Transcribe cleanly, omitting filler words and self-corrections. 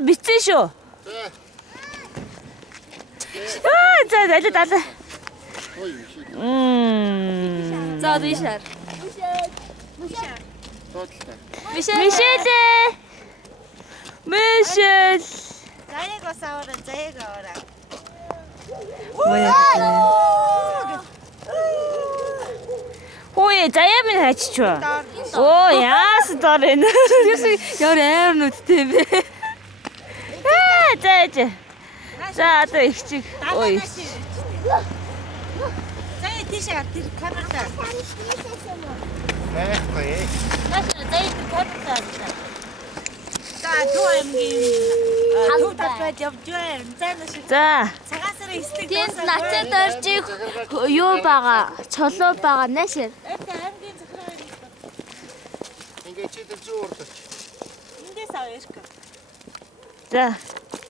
бицэн шүү. За аль. За одоо ишаар. Мишель. Заяга савра заяга ора. Хөөе, заяа минь хаччихв. Оо, яас дор энэ. Яар амар нүдтэй бэ. Зааж. За одоо их чиг. Ой. Заяа тийшээ тэр камерта. Байхгүй. Заяа тэр камерта. За дуу амгийн халуутад явжээ. За. Цагаасаар эсдэг. Тэнд нацад оржиг юу байгаа? Чулуу байгаа наашаа. Амгийн захираа. Ингээд чи тэр зүүр урдч. Эндээс авъя. За.